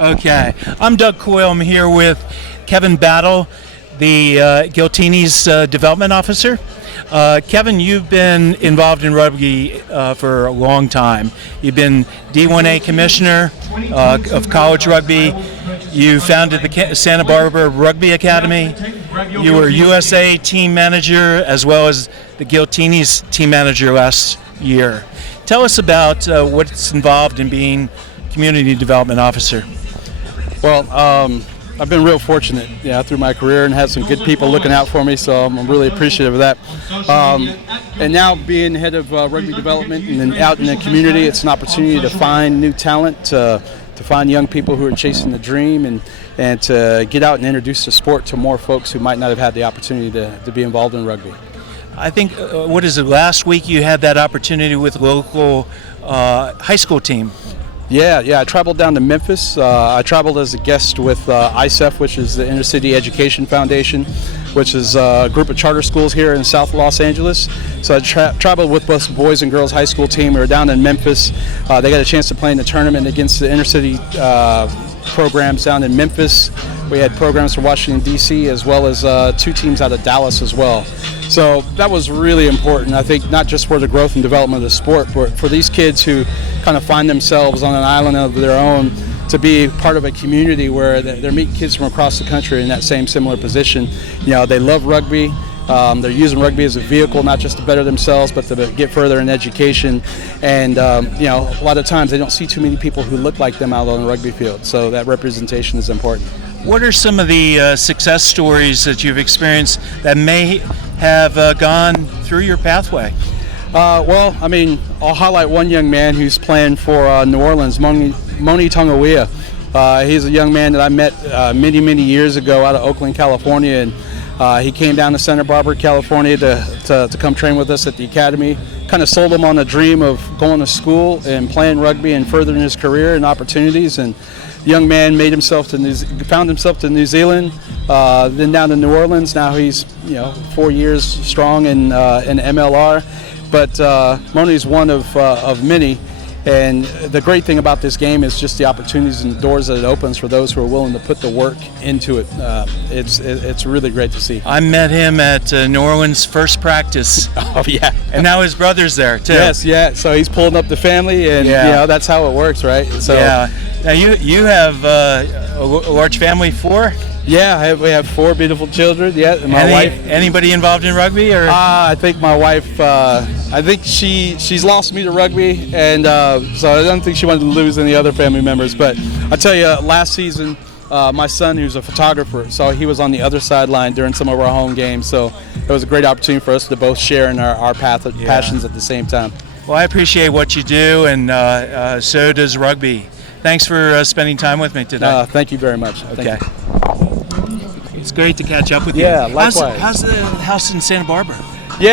Okay. I'm Doug Coyle. I'm here with Kevin Battle, the Giltinis Development Officer. Kevin, you've been involved in rugby for a long time. You've been D1A Commissioner of college rugby. You founded the Santa Barbara Rugby Academy. You were USA team manager as well as the Giltinis team manager last year. Tell us about what's involved in being Community Development Officer. Well, I've been real fortunate, through my career and had some good people looking out for me, so I'm really appreciative of that. And now being head of Rugby Development and then out in the community, it's an opportunity to find new talent, to find young people who are chasing the dream and to get out and introduce the sport to more folks who might not have had the opportunity to be involved in rugby. I think, last week you had that opportunity with a local high school team. Yeah, I traveled down to Memphis. I traveled as a guest with ISEF, which is the Inner City Education Foundation, which is a group of charter schools here in South Los Angeles. So I traveled with both boys and girls high school team. We were down in Memphis. They got a chance to play in the tournament against the Inner City programs down in Memphis. We had programs from Washington, D.C., as well as two teams out of Dallas as well. So that was really important, I think, not just for the growth and development of the sport, but for these kids who kind of find themselves on an island of their own to be part of a community where they're meeting kids from across the country in that same similar position. They love rugby. They're using rugby as a vehicle, not just to better themselves, but to get further in education. And, a lot of times they don't see too many people who look like them out on the rugby field. So that representation is important. What are some of the success stories that you've experienced that may have gone through your pathway? I'll highlight one young man who's playing for New Orleans, Moni Tongawea. He's a young man that I met many years ago out of Oakland, California, and he came down to Santa Barbara, California to come train with us at the academy. Kind of sold him on a dream of going to school and playing rugby and furthering his career and opportunities. And the young man found himself to New Zealand, then down to New Orleans. Now he's 4 years strong in MLR. But Moni's one of many. And the great thing about this game is just the opportunities and the doors that it opens for those who are willing to put the work into it. It's really great to see. I met him at New Orleans' first practice. Oh, yeah. And now his brother's there, too. Yes, yeah. So he's pulling up the family, and that's how it works, right? So, yeah. Now, you have a large family, 4? Yeah, we have 4 beautiful children. Yeah, and my wife. Anybody involved in rugby, or? I think my wife. I think she's lost me to rugby, and so I don't think she wanted to lose any other family members. But I tell you, last season, my son, who's a photographer, so he was on the other sideline during some of our home games. So it was a great opportunity for us to both share in our passions at the same time. Well, I appreciate what you do, and so does rugby. Thanks for spending time with me today. Thank you very much. Okay. It's great to catch up with you. Yeah, likewise. How's the house in Santa Barbara? Yeah.